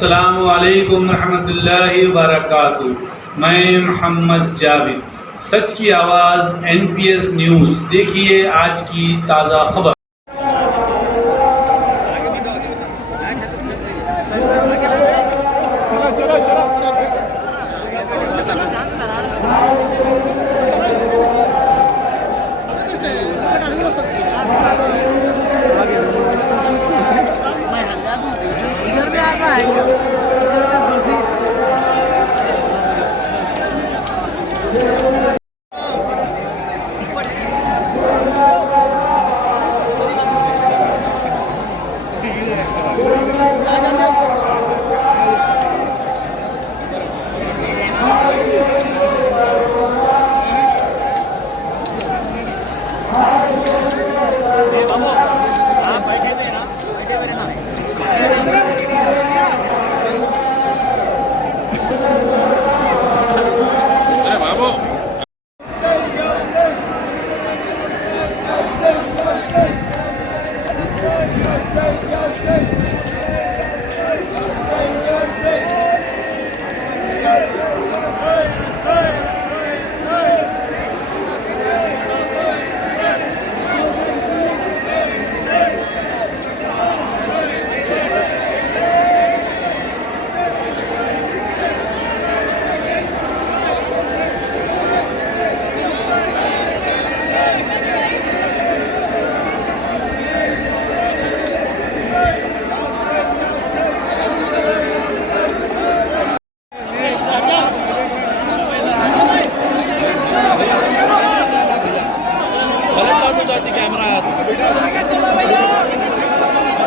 अस्सलामु अलैकुम रहमतुल्लाहि व बरकातुहू। मैं मोहम्मद जावेद, सच की आवाज़ NPS न्यूज़। देखिए आज की ताज़ा खबर।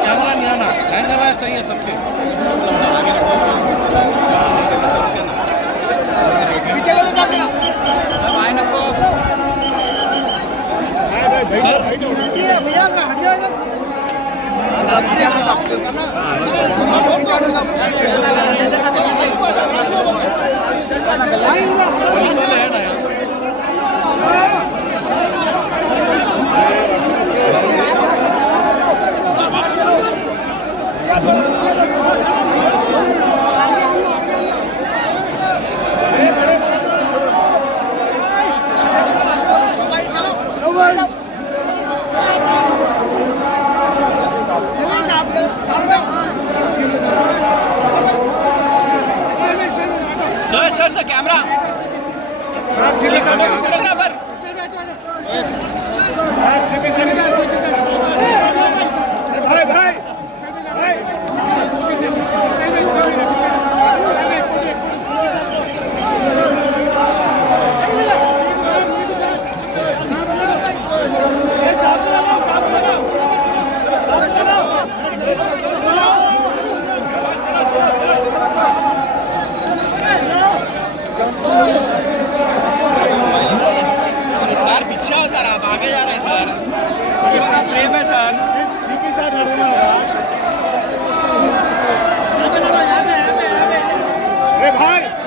कैमरा नहीं आना, एंगल है सही है सबके। सर कैमरा फोटोग्राफर भाई भाई सर पीछे हो सर, आप आगे जा रहे हैं सर, किसका फ्रेम है सर? अरे भाई